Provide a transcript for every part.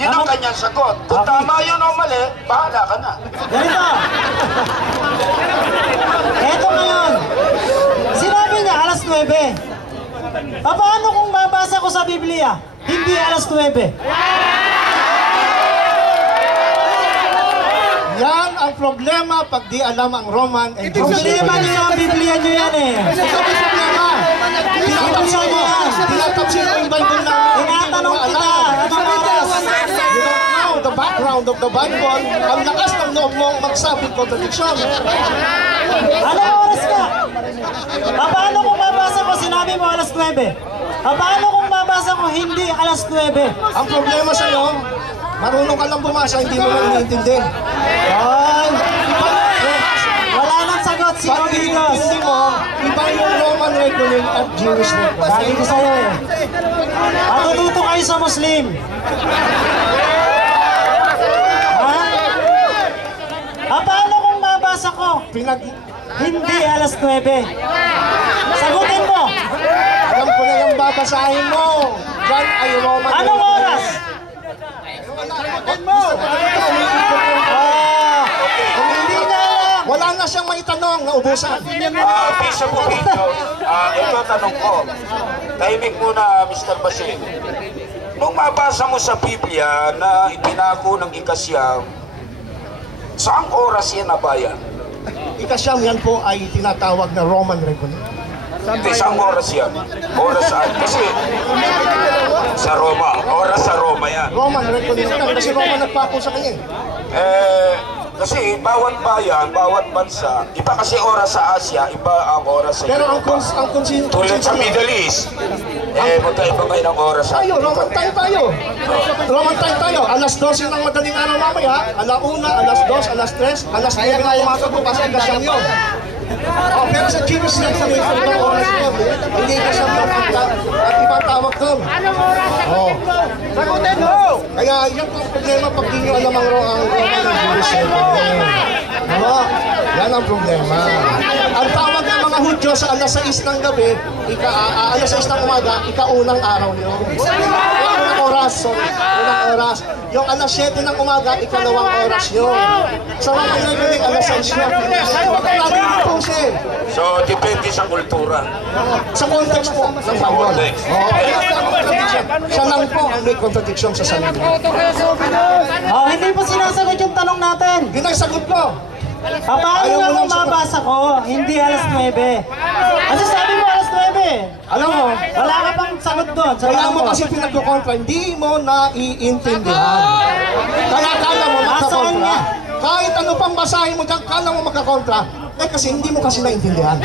Yun ang kanyang sagot. Kung tama yun o mali, bahala ka na. Ganito. Eto ngayon. Sinabi niya alas 9. Paano kung mabasa ko sa Biblia? Hindi alas 9. Yan ang problema pag di alam ang Roman and Jewish. Problema niyo ang Biblia niyo yan eh. Ito ang problema. Tinatapsin mo. Tinatapsin mo yung Bible namin. Tinatanong kita. Anong oras? You don't know the background of the Bible. Ang lakas ng loob mong magsabing contradiction. Anong oras ka? Paano kung mabasa ko sinabi mo alas 9? Paano kung mabasa ko hindi alas 9? Ang problema sa'yo, marunong ka lang bumasa, hindi mo lang iniintindi. Ay! Wala nang sagot si Rodriguez. Hindi mo, iba yung Roman reckoning at Jewish reckoning. Sabi ko sa'yo eh. Matututo kayo sa Muslim. Ha? Paano kung mabasa ko? Hindi alas 9. Sagutin mo. Alam ko na yung babasahin mo. Diyan ay Roman. Anong oras? Sagutin mo. Hindi na alam. Wala na siyang maitanong, naubusan. Bishop Ovidio, ito tanong ko. Tahimik muna, Mr. Bashir. Nung mabasa mo sa Biblia na ipinako ng ikasyam, saang oras yan nabayan? Ikasyam yan po ay tinatawag na Roman reckoning. Hindi, saang oras yan? Oras saan? Kasi sa Roma, oras sa Roma yan. Roman reckoning yan kasi Roman nagpako sa kanya. Kasi bawat bayan, bawat bansa, iba kasi oras sa Asia, iba ang oras sa Pero Europa. ang Tulad sa Middle East, magkaiba kayo ng oras sa tayo, Roman time tayo. Roman time tayo. Alas 12 ng madaling araw mamaya, alauna, alas 2, alas 3, alas 9 na umaga po kasi kasyam yun. Oh, pero sa Jewish reckoning, ibang oras yun. Hindi kasyam yun at ibang tawag doon. Oh. Sagutin mo! Kaya yan po ang problema pag di nyo alam ang Jewish reckoning. Ano? Yan ang problema. Ang tawag ng mga Hudyo sa alas 6 ng gabi, alas 6 ng umaga, ikaunang araw yun. Unang oras, sorry. Unang oras. Yung alas 7 ng umaga, ikalawang oras yun. Sa mga nagawin, alas 6 na. Lagi po siya. So, depende sa kultura. Sa context po ng Bible. Siya lang po ang may contradiction sa sarili. Hindi po sinasagot yung tanong natin. Yun ang sagot mo. Paano nga kung mabasa ko hindi alas 9? Kasi sabi mo alas 9. Alam mo, Wala ka pang sagot doon. kaya mo kasi pinagkukontra, hindi mo naiintindihan. Kaya kala mo makakontra. Kahit ano pang basahin mo dyan, kala mo makakontra, kasi hindi mo kasi naiintindihan.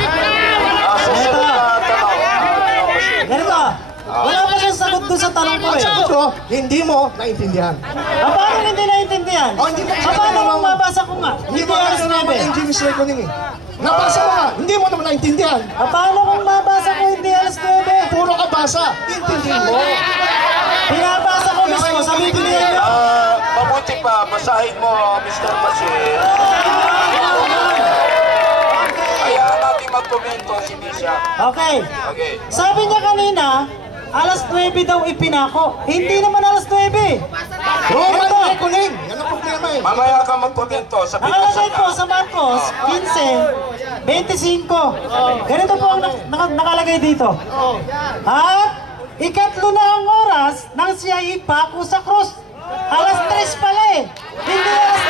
Ganito. Wala pa siyang sagot doon sa tanong ko At eh. sagot ko, hindi mo naiintindihan. Paano hindi naintindihan? Hindi mo kasi Paano kung mabasa ko nga? Hindi Hindi mo alas kasi naman 9. yung Jewish reckoning eh. Nabasa mo nga, hindi mo naman naiintindihan. Paano kung mabasa ko hindi alas 9? Puro ka basa, intindihin mo. Pinabasa ko mismo sa Biblia niyo. Mabuti pa, basahin mo, Mr. Bashir. Hayaan natin magkomento si Bishop. Okay. Okay. Sabi niya kanina, alas 9 daw ipinako. Hindi naman alas 9. Roman reckoning, yan ang problema eh. Mamaya ka magkomento sa Nakalagay po binasa sa Marcos 15:25. Ganito po ang nakalagay dito. At ikatlo na ang oras nang siya ipako sa krus. Alas 3 pala eh. Hindi alas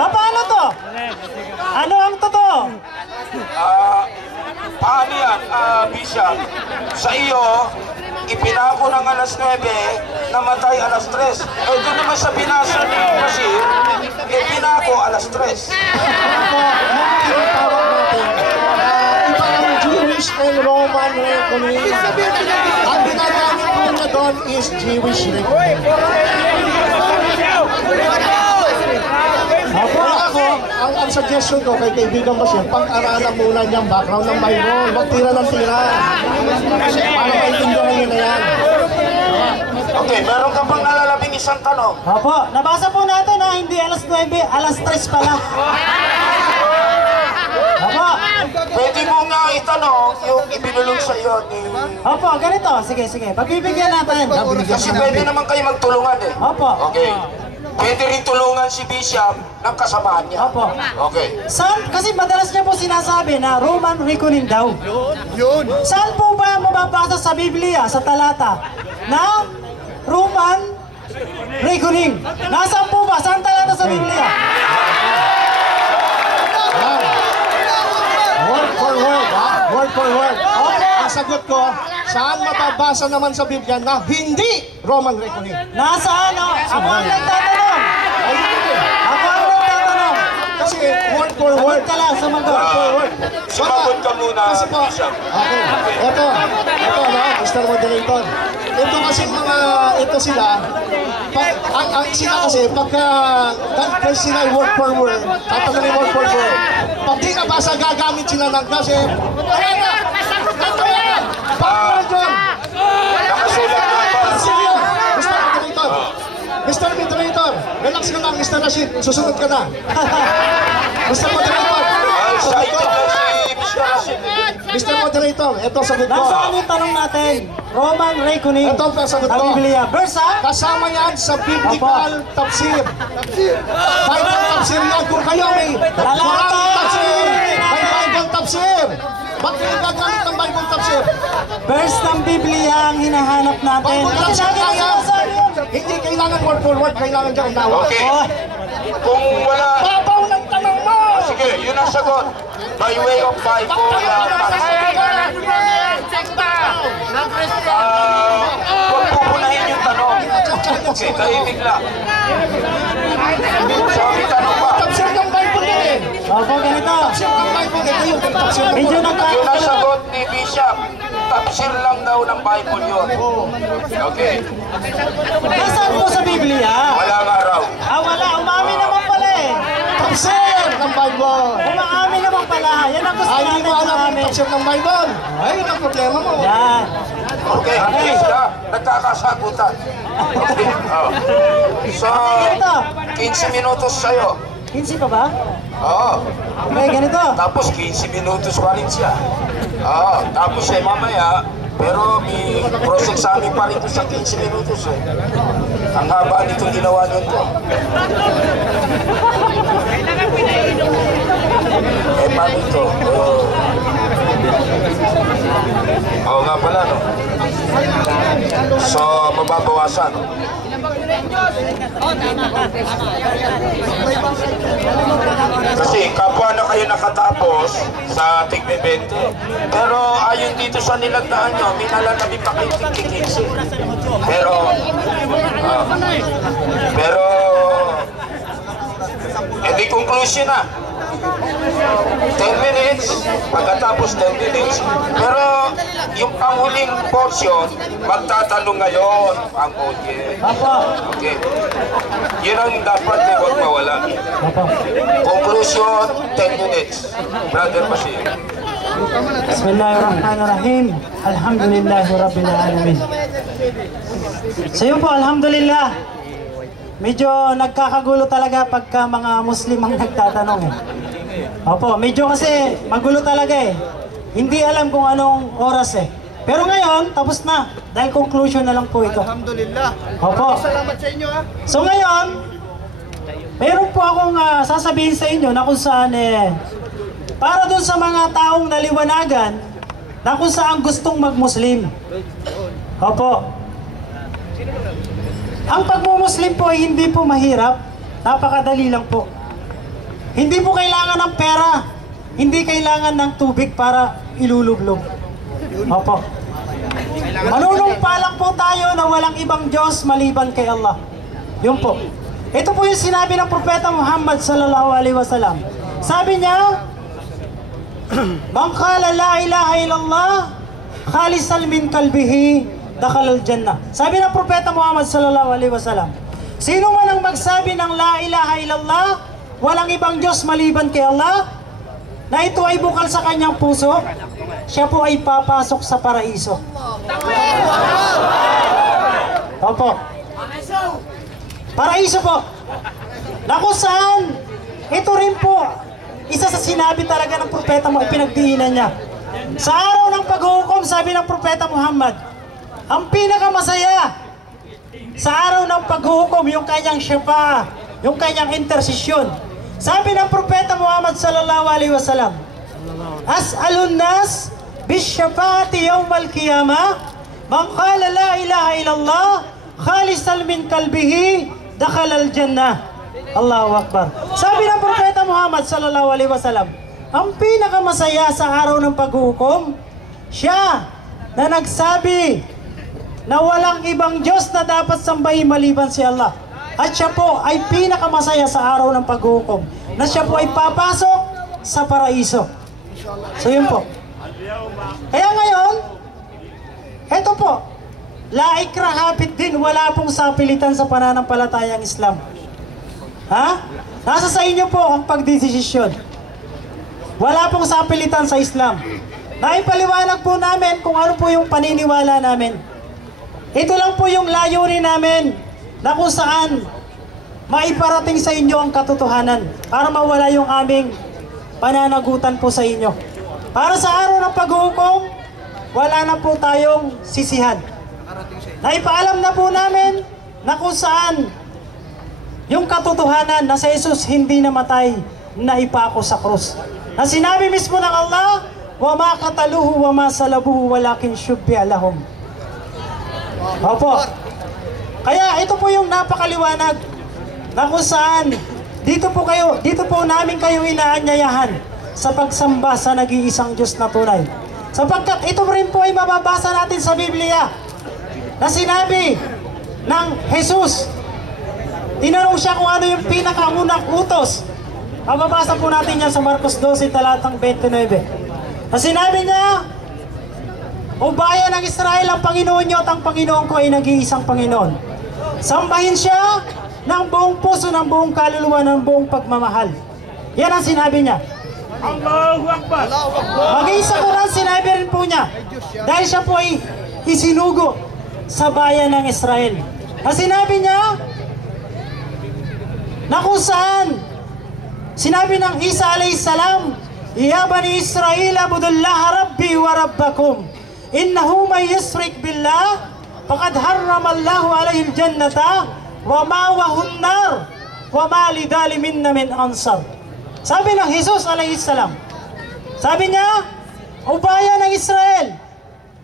9. Paano to? Ano ang totoo? Paano yan, Bishop? Sa iyo, ipinako ng alas 9, namatay alas 3. Doon naman sa binasa ni Bashir, ipinako alas 3. Iba ang Jewish and Roman reckoning. Ang ginagamit po na doon is Jewish reckoning. Ako, ang suggestion ko kay kaibigan Bashir, pag-aralan muna niyang background ng Bible. Huwag tira ng tira. Para maintindihan niyo na yan. Okay, meron ka pang nalalabing isang tanong. Opo, nabasa po natin na hindi alas 9, alas 3 pala. Opo. Pwede mo nga itanong yung ibinulong sa iyo ni... Opo, ganito. Sige, sige. Pagbibigyan natin. Kasi pwede naman kayo magtulungan eh. Opo. Okay. Pwede rin tulungan si Bishop ng kasamahan niya. Opo. Okay. Saan, kasi madalas niya po sinasabi na Roman reckoning daw. Yun. Saan po ba mababasa sa Biblia, sa talata, na Roman reckoning? Nasaan po ba? Saan talata sa Biblia? Word for word, ha? Word for word. Ang sagot ko, saan matabasa naman sa Biblia na hindi Roman reckoning? Nasaan? Oh? Ako ang nagtatanong. Ay, hindi. Ako ang nagtatanong. Kasi word for Sagot word. ka lang, sumagot. Word for word. Sumagot ka muna, Kasi po, Bishop. okay. Ito, no, Mr. Moderator. Ito kasi ito sila, ang sila kasi, pagka sila word for word, tatanungin word for word, pag di nabasa, gagamit sila ng kasi, ito yan! Bakit yun? Nakasulat na ba? Sige, Mr. Moderator. Mr. Moderator, relax ka lang, Mr. Rashid, susunod ka na. Mr. Moderator, Ay, sagot excited ko. na si Mr. Rashid. Mr. Moderator, ito sagot ko. Nasaan yung tanong natin? Roman reckoning. Ito ang sagot Sa ko. Biblia. Verse, ha? Kasama yan sa biblical tafsir. Bible tafsir yan. Kung kayo may Quran tafsir, may Bible tafsir. Ba't kayo gagamit ng Bible tafsir? Verse ng Biblia ang hinahanap natin. Bible Kasi tafsir lagi na na yan. sinasabi yun. Hindi kailangan word for word, kailangan dyan unawa. Okay. Oh, Kung wala... Babaw ng tanong mo! Sige, yun ang sagot. By way of Bible, huwag pupunahin yung tanong. Okay, tahimik lang. Sabi tanong pa. Tafsir ng Bible yan eh. opo, ganito. Tafsir ng Bible, ito yung tafsir ng Medyo Bible. Yun ang nagkakagulo. sagot ni Bishop. Tafsir lang daw ng Bible yun. Okay. Nasaan po sa Biblia? Wala nga raw. Ah, wala. Umami naman pala eh. Tafsir ng Bible. Umami naman pala. Yan ang gusto Ay, hindi natin mo alam umami. yung tafsir ng Bible. Ay, yun ang problema mo. Yan. Okay, isa, nagkakasagutan. Okay. Oh. So, 15 minutos sa'yo. 15 pa ba? Oo. Okay, ganito. Tapos 15 minutos pa rin siya. Oo. Tapos mamaya, pero may cross-examine pa rin ito sa 15 minutos eh. Ang haba nitong ginawa niyo to. Eh, paano ito? Oo nga pala, no? So, mababawasan. Kasi kapwa na kayo nakatapos sa tig-20. Pero ayon dito sa nilagdaan nyo, may nalalabi pa kayo tig-15. Pero, di conclusion na. 10 minutes, pagkatapos 10 minutes. Pero yung panghuling portion, magtatanong ngayon ang audience. Opo. Okay. Yun ang dapat na huwag mawala. Opo. Conclusion, 10 minutes. Brother Bashir. Bismillahirrahmanirrahim. Alhamdulillahi Rabbil Alamin. So yun po, alhamdulillah. Medyo nagkakagulo talaga pagka mga Muslim ang nagtatanong eh. Opo, medyo kasi magulo talaga eh. Hindi alam kung anong oras eh. Pero ngayon, tapos na. Dahil conclusion na lang po ito. Alhamdulillah. Opo. Salamat sa inyo ha. So ngayon, meron po akong sasabihin sa inyo na kung saan para dun sa mga taong naliwanagan na kung saan gustong mag-Muslim. Opo. Ang pagmumuslim po ay hindi po mahirap. Napakadali lang po. Hindi po kailangan ng pera. Hindi kailangan ng tubig para ilulublog. Opo. Manunumpa lang po tayo na walang ibang Diyos maliban kay Allah. Yun po. Ito po yung sinabi ng Propeta Muhammad sallallahu alaihi wasallam. Sabi niya, "Man qala la ilaha illallah khalisan min qalbihi dakhala al-jannah." Sabi ng Propeta Muhammad sallallahu alaihi wasallam, sino man ang magsabi ng la ilaha illallah, walang ibang Diyos maliban kay Allah, na ito ay bukal sa kanyang puso, siya po ay papasok sa paraiso. Opo. Paraiso po. Na kung saan, ito rin po, isa sa sinabi talaga ng propeta mo, ipinagdiinan niya. Sa araw ng paghuhukom, sabi ng propeta Muhammad, ang pinakamasaya sa araw ng paghuhukom, yung kanyang syafa, yung kanyang intersesyon. Sabi ng propeta Muhammad sallallahu alaihi wasallam, as'alun nas bisyafati yawmal qiyamah man qala la ilaha illallah khalisan min kalbihi dakhala al-jannah. Allahu Akbar. Sabi ng propeta Muhammad sallallahu alaihi wasallam, ang pinakamasaya sa araw ng paghuhukom, siya na nagsabi na walang ibang Diyos na dapat sambahin maliban si Allah. At siya po ay pinakamasaya sa araw ng paghuhukom, na siya po ay papasok sa paraiso. So yun po. Kaya ngayon, eto po, la ikrahapit din, wala pong sapilitan sa pananampalatayang Islam. Ha? Nasa sa inyo po ang pagdesisyon. Wala pong sapilitan sa Islam. Naipaliwanag po namin kung ano po yung paniniwala namin. Ito lang po yung layunin namin na kung saan maiparating sa inyo ang katotohanan para mawala yung aming pananagutan po sa inyo. Para sa araw ng paghuhukom, wala na po tayong sisihan. Naipaalam na po namin na kung saan yung katotohanan na si Jesus hindi namatay, na ipako sa krus. Na sinabi mismo ng Allah, wa ma qataluhu wa ma salabuhu walakin shubbiha lahum. Opo. Kaya ito po yung napakaliwanag na kung saan dito po namin kayo inaanyayahan sa pagsamba sa nag-iisang Diyos na tunay. Sapagkat ito rin po ay mababasa natin sa Biblia na sinabi ng Jesus. Tinanong siya kung ano yung pinakaunang utos. Mababasa po natin yan sa Marcos 12, talatang 29. Na sinabi niya, o bayan ng Israel, ang Panginoon niyo at ang Panginoon ko ay nag-iisang Panginoon. Sambahin siya ng buong puso, ng buong kaluluwa, ng buong pagmamahal. Yan ang sinabi niya. Allahu Akbar! Mag-iisa ko rin sinabi rin po niya. Dahil siya po ay isinugo sa bayan ng Israel. Na sinabi niya, na kung saan, sinabi ng Isa alayhis salam, ya bani Israel, abudullaha rabbi wa rabbakum. Innahu may yusrik billah, faqad harramallahu alayhi al-jannata, wa mawahun nar, wa ma lidalimin na min ansar. Sabi ng Jesus alayhis salam, sabi niya, o bayan ng Israel,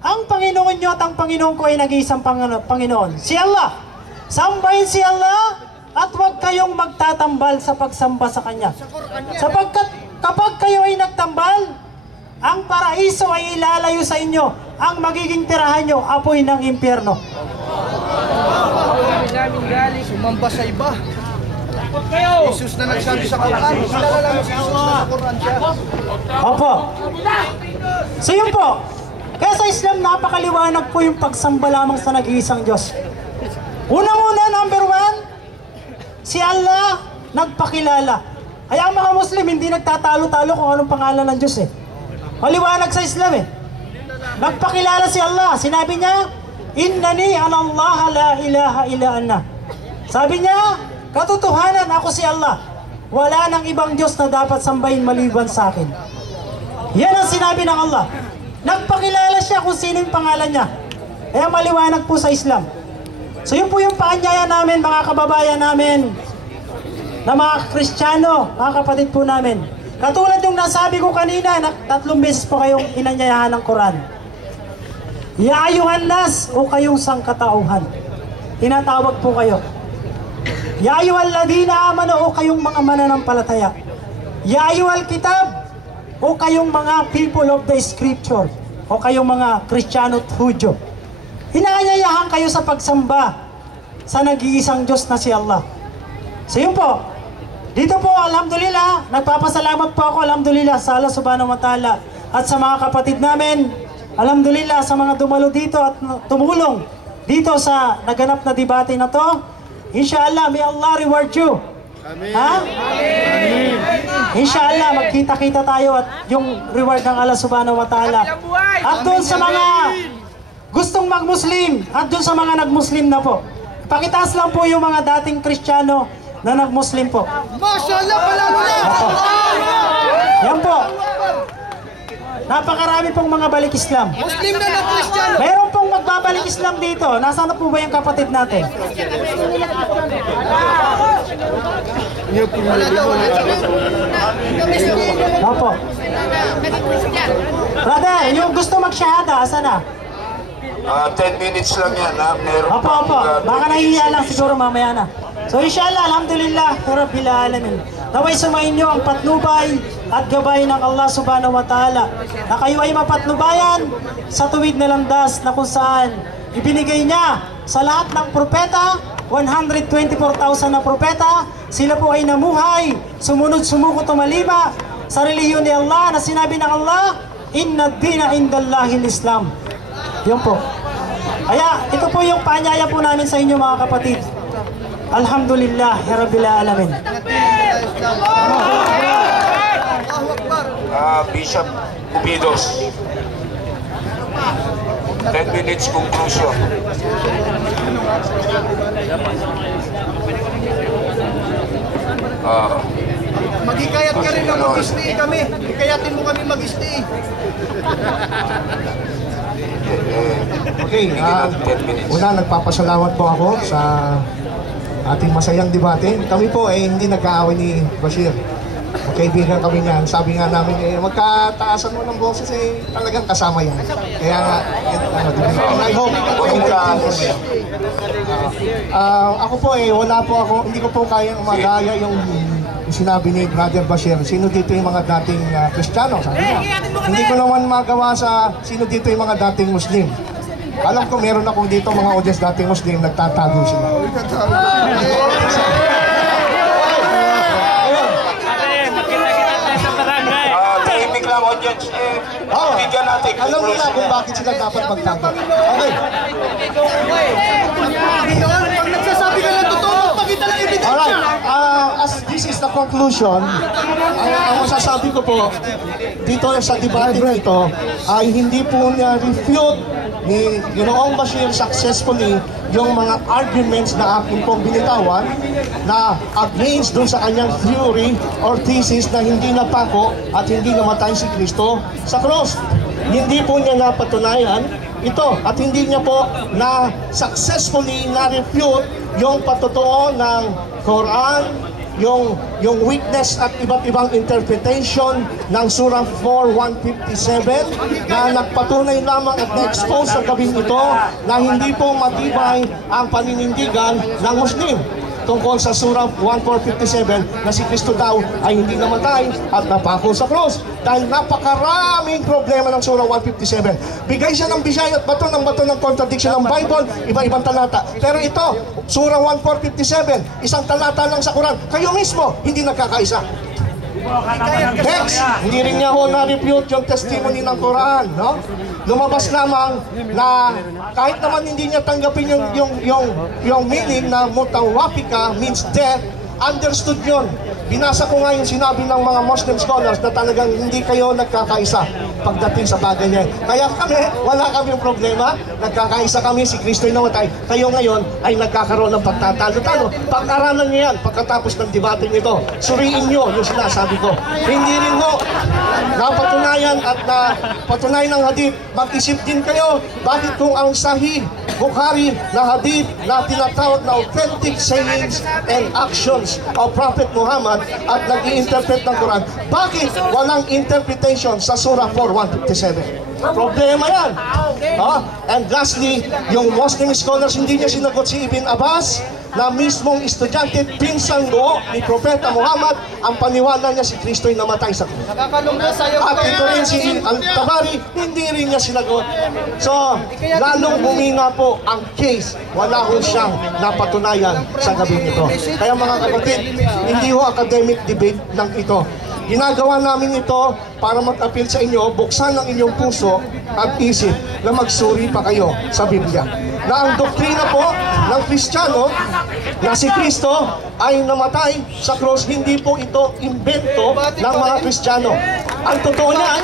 ang Panginoon nyo at ang Panginoon ko ay nag-iisang Panginoon, si Allah. Sambahin si Allah at huwag kayong magtatambal sa pagsamba sa Kanya. Sapagkat kapag kayo ay nagtambal, ang paraiso ay ilalayo sa inyo. Ang magiging tirahan nyo, apoy ng impyerno. Sumamba sa iba. Jesus na nagsabi sa Quran. Kilala lang si Jesus na sa Quran siya. Opo. So yun po. Kaya sa Islam, napakaliwanag po yung pagsamba lamang sa nag-iisang Diyos. Unang-una, number 1, si Allah nagpakilala. Kaya ang mga Muslim hindi nagtatalo-talo kung anong pangalan ng Diyos eh. Maliwanag sa Islam eh. Nagpakilala si Allah. Sinabi niya, innani anallaha la ilaha illa anna. Sabi niya, katotohanan ako si Allah. Wala nang ibang Diyos na dapat sambahin maliban sa akin. Yan ang sinabi ng Allah. Nagpakilala siya kung sino yung pangalan niya. Kaya maliwanag po sa Islam. So yun po yung paanyaya namin, mga kababayan namin, na mga Kristiyano, mga kapatid po namin. Katulad yung nasabi ko kanina, na 3 beses po kayong inanyayahan ng Quran. Ya ayuhan nas, o kayong sangkatauhan. Tinatawag po kayo. Ya ayuhal ladina amanu, o kayong mga mananampalataya. Ya ayuhal kitab, o kayong mga people of the scripture, o kayong mga Kristiyano at Hudyo. Inaanyayahan kayo sa pagsamba sa nag-iisang Diyos na si Allah. So yun po. Dito po, alhamdulillah, nagpapasalamat po ako, alhamdulillah, sa Allah subhanahu wa ta'ala at sa mga kapatid namin. Alhamdulillah sa mga dumalo dito at tumulong dito sa naganap na debate na to. Inshallah, may Allah reward you. Amen. Ha? Amen. Inshallah, magkita-kita tayo at yung reward ng Allah subhanahu wa ta'ala. At doon sa mga gustong mag-Muslim at doon sa mga nag-Muslim na po, pakitaas lang po yung mga dating Kristiyano na nag-Muslim po. Mashallah, palalo na! Yan po. Napakarami pong mga balik Islam. Muslim na na Christian. Mayroon pong magbabalik Islam dito. Nasaan na po ba yung kapatid natin? Opo. Brother, yung gusto mag-shahada, asa na? 10 minutes lang yan, ha? Meron Opo, opo. Baka nahihiya lang siguro mamaya na. So inshallah, alhamdulillah, Rabbil Alamin. Naway sumayin nyo ang patnubay at gabay ng Allah subhanahu wa ta'ala na kayo ay mapatnubayan sa tuwid na landas na kung saan ibinigay niya sa lahat ng propeta, 124,000 na propeta, sila po ay namuhay, sumunod, sumuko, tumalima sa relihiyon ni Allah na sinabi ng Allah, inna ad-dina indallahil Islam. Yun po. Kaya ito po yung paanyaya po namin sa inyo mga kapatid. Alhamdulillah, Rabbil Alamin. Bishop Cupidos. 10 minutes conclusion. Magikayat ka rin na mag-stay kami. Ikayatin mo kami mag-stay. Okay, Bigyan natin 10 minutes. una nagpapasalamat po ako sa ating masayang debate. Kami po ay hindi nagkaaway ni Bashir. Magkaibigan kami niyan. Sabi nga namin, magkataasan mo ng boses talagang kasama yan. Kaya nga, I hope, ako po wala po ako, hindi ko po kayang magaya yung sinabi ni Brother Bashir. Sino dito yung mga dating Kristiyano? Sabi niya. Hindi ko naman magawa sa sino dito yung mga dating Muslim. Alam ko meron ako dito mga audience dating Muslim, nagtatago sila. Tahimik lang audience. Bigyan natin Alam nila conclusion. kung bakit sila dapat magtago. Okay. Pag nagsasabi ka ng totoo, magpakita ng ebidensya. Alright, as this is the conclusion, ang masasabi ko po, dito sa debate na ito, ay hindi po niya refute ni Ginoong Bashir successfully yung mga arguments na aking pong binitawan na against dun sa kanyang theory or thesis na hindi napako at hindi namatay si Kristo sa cross. Hindi po niya napatunayan ito at hindi niya po na successfully na-refute yung patotoo ng Quran, yung witness at iba't ibang interpretation ng Surah 4:157 na nagpatunay lamang at na-expose sa gabing ito na hindi po matibay ang paninindigan ng Muslim tungkol sa Surah 1:457 na si Kristo daw ay hindi namatay at napako sa cross. Dahil napakaraming problema ng Surah 1:57. Bigay siya ng bisay at bato ng contradiction ng Bible, iba-ibang talata. Pero ito, Surah 1:457, isang talata lang sa Quran. Kayo mismo, hindi nagkakaisa. Next, hindi rin niya ho na-refute yung testimony ng Quran, no? Lumabas lamang na kahit naman hindi niya tanggapin yung meaning na mutawafika means death, understood yun. Binasa ko nga yung sinabi ng mga Muslim scholars na talagang hindi kayo nagkakaisa pagdating sa bagay niya. Kaya kami, wala kaming problema. Nagkakaisa kami, si Kristo'y namatay. Kayo ngayon ay nagkakaroon ng pagtatalo-talo. Pag-aralan niyo yan pagkatapos ng debate nito. Suriin niyo yung sinasabi ko. Hindi rin ho napatunayan at napatunayan ng hadith. Mag-isip din kayo, bakit kung ang Sahih Bukhari na hadith na tinatawag na authentic sayings and actions of Prophet Muhammad at nag-i-interpret ng Quran, bakit walang interpretation sa Surah 4:157? Problema yan. And lastly, yung Muslim scholars, hindi niya sinagot si Ibn Abbas na mismong estudyante, pinsang noo ni Propeta Muhammad, ang paniwala niya si Kristo'y namatay sa krus. Nakakalungkot sa'yo. At ito rin si Al-Tabari, hindi rin niya sinagot. So, lalong humina po ang case. Wala ho siyang napatunayan sa gabing ito. Kaya mga kapatid, hindi ho academic debate lang ito. Ginagawa namin ito para mag-appeal sa inyo, buksan ang inyong puso at isip na magsuri pa kayo sa Biblia. Na ang doktrina po ng Kristiyano na si Kristo ay namatay sa cross, hindi po ito invento ng mga Kristiyano. Ang totoo niyan,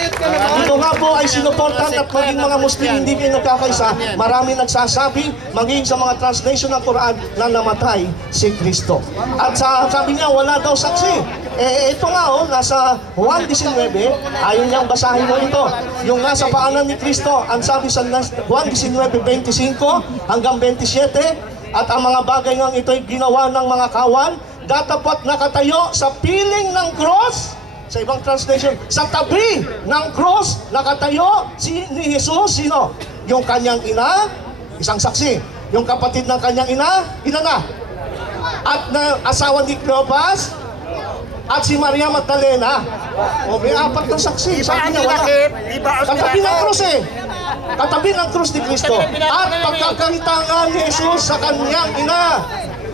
Magkikayat ka naman. Ito nga po ay sinuportahan at maging mga Muslim hindi kayo nagkakaisa. Marami nagsasabi, maging sa mga translation ng Quran na namatay si Kristo. At sabi niya, wala daw saksi. Ito nga nasa Juan 19, ayaw niyang basahin mo ito. Yung nasa paanan ni Kristo, ang sabi sa Juan 19:25 hanggang 27, at ang mga bagay ngang ito'y ginawa ng mga kawan, datapot nakatayo sa piling ng cross. Sa ibang translation, sa tabi ng cross, nakatayo ni Jesus, sino? Yung kanyang ina, isang saksi. Yung kapatid ng kanyang ina na. At na asawa ni Cleopas, at si Maria Magdalena. O may apat na saksi. Sabi niya wala. Katabi ng cross Katabi ng krus ni Kristo. At pagkakahitangan ni Jesus sa kanyang ina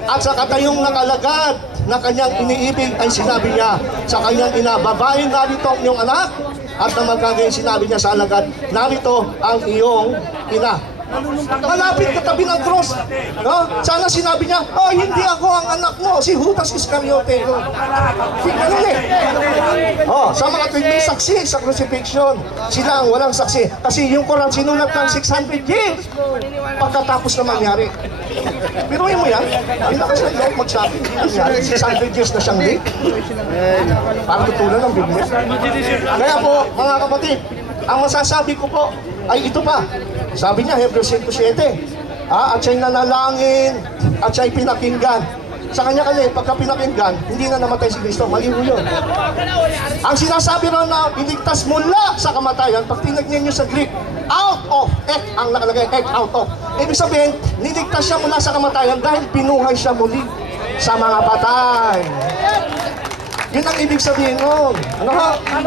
at sa katayong nakalagad na kanyang iniibig ay sinabi niya sa kanyang ina, babae, narito ang iyong anak. At na magkagayon sinabi niya sa alagad, narito ang iyong ina. Malapit katabi ng cross. No? Sana sinabi niya, oh, hindi ako ang anak mo, si Judas Iscariote. Ganun sa mga may saksi sa crucifixion, sila ang walang saksi. Kasi yung Quran sinulat ng 600 years pagkatapos na mangyari. Pero mo yan, hindi na kasi lang magsabi, hindi nangyari, 600 years na siyang late. Para tutulan ng Biblia. Kaya po, mga kapatid, ang masasabi ko po ay ito pa. Sabi niya, Hebrews 5:7, at siya'y nanalangin, at siya'y pinakinggan. Sa kanya pagka pinakinggan, hindi na namatay si Kristo. Maliho yun. Ang sinasabi ron na iligtas mula sa kamatayan, pag tinignan niyo sa Greek, out of, ang nakalagay, out of. Ibig sabihin, niligtas siya mula sa kamatayan dahil pinuhay siya muli sa mga patay. Yun ang ibig sabihin nun.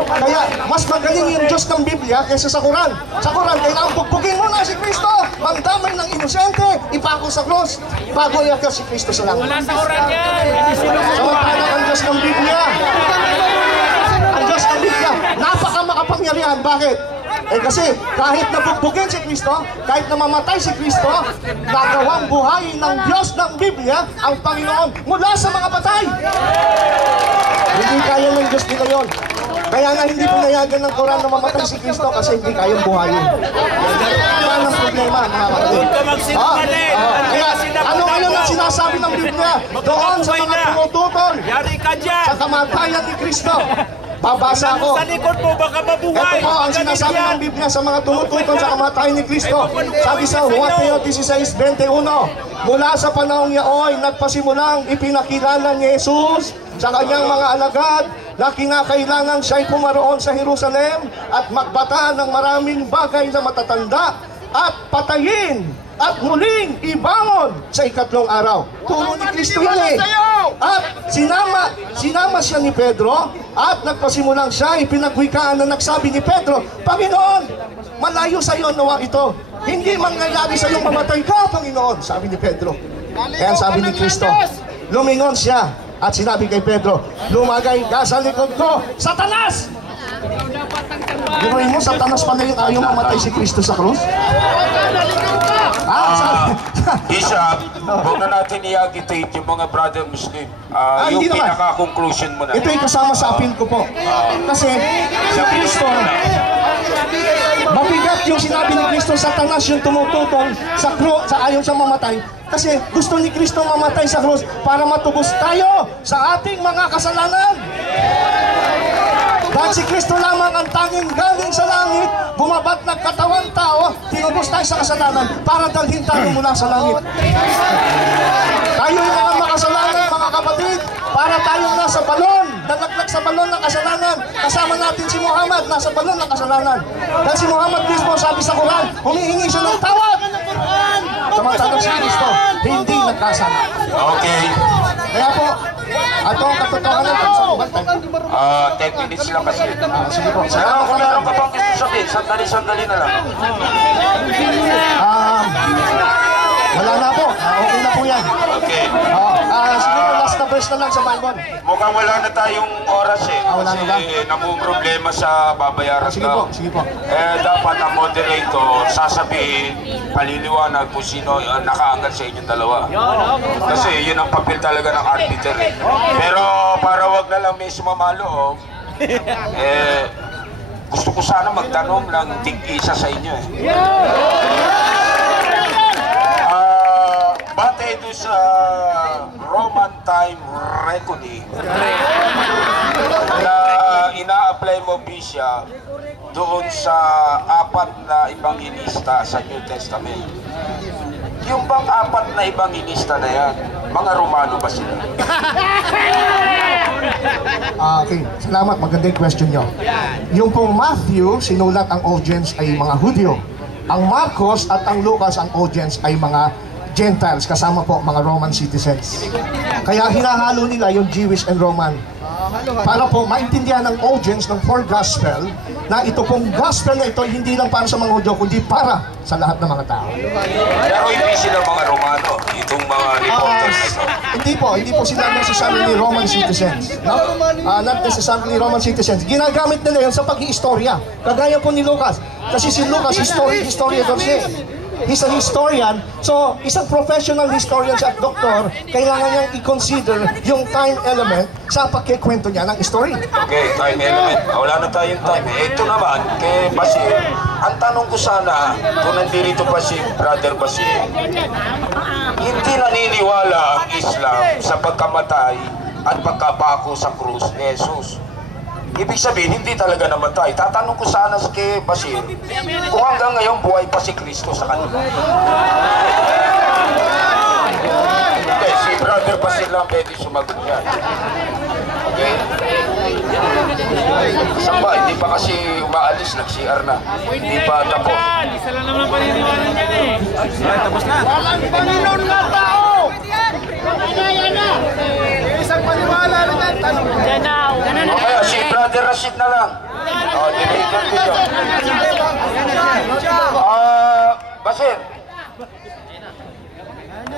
Kaya, mas magaling yung Diyos ng Biblia kaysa sa Quran. Sa Quran, kailangan pugpugin mo na si Kristo. Magdamay ng inosente, ipako sa cross, bago iakyat si Kristo sa langit. Wala sa Quran yan. Samantalang ang Diyos ng Biblia, ang Diyos ng Biblia, napaka-makapangyarihan. Bakit? Kasi kahit nabugbugin si Kristo, kahit namamatay si Kristo, nagawang buhay ng Diyos ng Biblia ang Panginoon mula sa mga patay. Hindi kaya ng Diyos nila yun. Kaya nga hindi pinayagan ng Quran na mamatay si Kristo kasi hindi kayang buhayin. Yan ang problema, mga kapatid. Kaya ano ngayon ang sinasabi ng Biblia? Doon sa mga tumututol sa kamatayan ni Kristo. Babasa ko. Sa likod mo, baka mabuhay. Ito po ang sinasabi ng Biblia sa mga tumututol sa kamatayan ni Kristo. Sabi sa Juan 16:21, mula sa panahong yaoy, nagpasimulang ipinakilala ni Jesus sa kanyang mga alagad na kinakailangan siya'y pumaroon sa Jerusalem at magbata ng maraming bagay na matatanda at patayin at muling ibangon sa ikatlong araw. Turo ni Kristo yun At sinama siya ni Pedro at nagpasimulang siya, ipinagwikaan na nagsabi ni Pedro, Panginoon, malayo sa iyo nawa ito. Hindi mangyayari sa iyong mamatay ka, Panginoon, sabi ni Pedro. Kaya sabi ni Kristo, lumingon siya at sinabi kay Pedro, lumagay ka sa likod ko, Satanas! Gawin mo, Satanas pala yung ayaw mamatay si Kristo sa krus? Bishop, huwag na natin i-agitate yung mga brother Muslim. Yung hindi naman. pinaka-conclusion mo na. Ito yung kasama sa appeal ko po. Kasi si Kristo, mabigat yung sinabi ni Kristo, Satanas yung tumututong sa ayaw siyang mamatay. Kasi gusto ni Kristo mamatay sa krus para matubos tayo sa ating mga kasalanan. Dahil si Kristo lamang ang tanging galing sa langit, bumabat ng katawan tao, tinubos tayo sa kasalanan para dalhin tayo mula sa langit. Tayo yung mga makasalanan, mga kapatid, para tayong nasa balon, nalaglag sa balon ng kasalanan. Kasama natin si Muhammad, nasa balon ng kasalanan. Dahil si Muhammad mismo, sabi sa Quran, humihingi siya ng tawad. Samantalang si Kristo, hindi nagkasala. Okay. Kaya po, ato ang katotohanan sa buhay tayo. 10 minutes lang kasi. Sige po. Kung meron ka pang gusto sabihin, sandali na lang. Wala na po. Okay na po yan. Okay. Sige po, last na verse na lang sa Bible. Mukhang wala na tayong oras wala na ba? Kasi namumroblema sa babayaran Sige po, sige po. Dapat ang moderator sasabihin, paliliwanag kung sino nakaangat sa inyong dalawa. Kasi yun ang papel talaga ng arbiter Pero para wag na lang may sumamalo, gusto ko sana magtanong ng tig-isa sa inyo eh. Batay doon sa Roman time reckoning na ina-apply mo bisya doon sa 4 na ebanghilista sa New Testament. Yung bang 4 na ebanghilista na yan, mga Romano ba sila? Okay, salamat. Maganda yung question nyo. Yung pong Matthew, sinulat ang audience ay mga Hudyo. Ang Marcos at ang Lucas, ang audience ay mga Gentiles, kasama po mga Roman citizens. Kaya hinahalo nila yung Jewish and Roman para po maintindihan ng audience ng 4 gospel na ito pong gospel na ito hindi lang para sa mga Hudyo, kundi para sa lahat ng mga tao. Pero hindi sila mga Romano, itong mga reporters na ito. Hindi po sila necessarily Roman citizens. No? Not necessarily Roman citizens. Ginagamit nila yun sa pag-iistorya. Kagaya po ni Lucas. Kasi si Lucas, historiador siya. He's a historian. So, isang professional historian siya at doktor, kailangan niyang i-consider yung time element sa pagkikwento niya ng story. Okay, time element. Wala na tayong time. Ito naman, kay Basir, ang tanong ko sana, kung nandito pa si Brother Basir, hindi naniniwala ang Islam sa pagkamatay at pagkabako sa krus ni Jesus. Ibig sabihin, hindi talaga namatay. Tatanong ko sana kay Basir, kung hanggang ngayon buhay pa si Kristo sa kanila. Okay, si Brother Basir lang pwede sumagot yan. Okay? Saan ba? Hindi pa kasi umaalis, nag-CR na. Hindi pa tapos. Isa lang naman ang paniniwala niya eh. Tapos na. Walang Panginoon na tao! Yan na! Isang paniwala lang yan. Tanong mo. Okay, si Brother Rashid na lang. Deliver ko yun. Basir,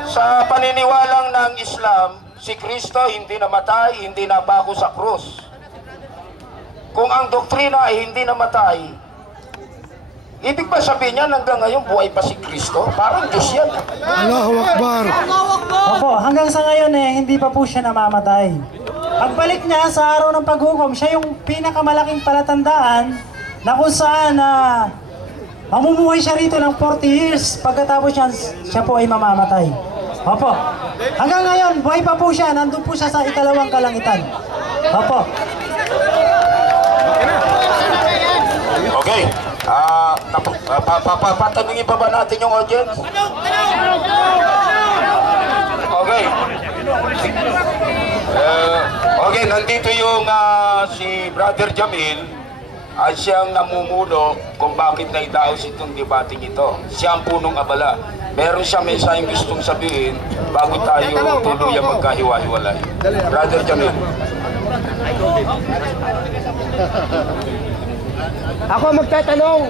sa paniniwalang ng Islam, si Kristo hindi namatay, hindi nabako sa krus. Kung ang doktrina ay hindi namatay, ibig ba sabihin niya hanggang ngayon buhay pa si Kristo? Parang Diyos yan. Allahu Akbar! Opo, hanggang sa ngayon hindi pa po siya namamatay. Pagbalik niya sa araw ng paghukom, siya yung pinakamalaking palatandaan na kung saan mamumuhay siya rito ng 40 years. Pagkatapos siya po ay mamamatay. Opo. Hanggang ngayon, buhay pa po siya. Nandun po siya sa ikalawang kalangitan. Opo. Okay. Patanungin pa ba natin yung audience? Okay. Okay, nandito yung si Brother Jamil ay siyang namumuno kung bakit naidaos itong debating ito. Siya ang punong abala. Meron siyang mensaheng gustong sabihin bago tayo tuluyang magkahiwa-hiwalay. Brother Jamil. Ako magtatanong.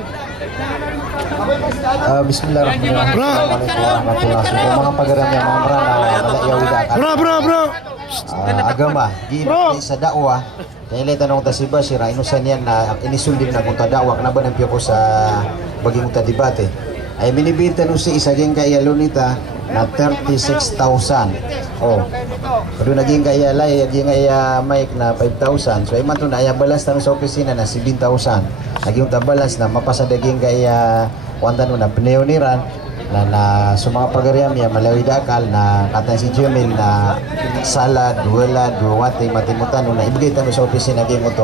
Bismillahirrahmanirrahim. Assalamualaikum warahmatullahi wabarakatuh. Mga pagaramya, mga marana, malayaw da. Agama, gini sa dakwah. Kaya tanong ta si Basir, inusan yan na inisundin na kung ta dakwah, na ba nampyo ko sa baging ta debate. Ay binibita no si isaging kaiyalo nita na 36,000. Oh. Pero naging kaiyalay, naging mic na 5,000. So iman to na aya balas tanong sa opisina na 7,000. Naging tabalas na mapasadaging kaya wanta no na pneoniran na sa mga pagariam ya malawi dakal na katang si Jamil na sala duwala duwate matimutan no na ibigay tanong sa opisina naging mo to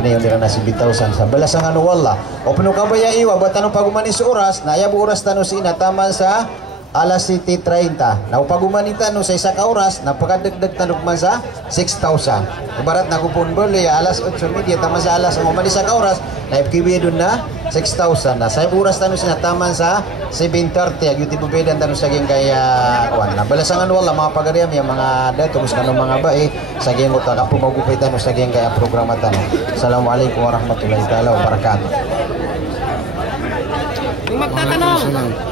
pneoniran na 7,000 sa balas ang ano wala o puno ka ba ya iwa ba tanong pagumanis oras na ayab oras tanong si inataman sa alas 7:30. Na upagumanita no sa isa ka oras, napakadagdag tanong man sa 6,000. Ibarat na kupon bali alas 8:30 tama sa alas ang umalis sa ka oras, na ibkibi doon na 6,000. Na sa oras tanong sinataman sa 7:30 agyuti pupedan tanong sa ging kaya kuan. Na balasangan wala mga pagariam yung mga dato mus kanong mga bae sa ging utak apo magupay tanong sa ging kaya programa tanong. Assalamualaikum warahmatullahi taala wabarakatuh. Magtatanong.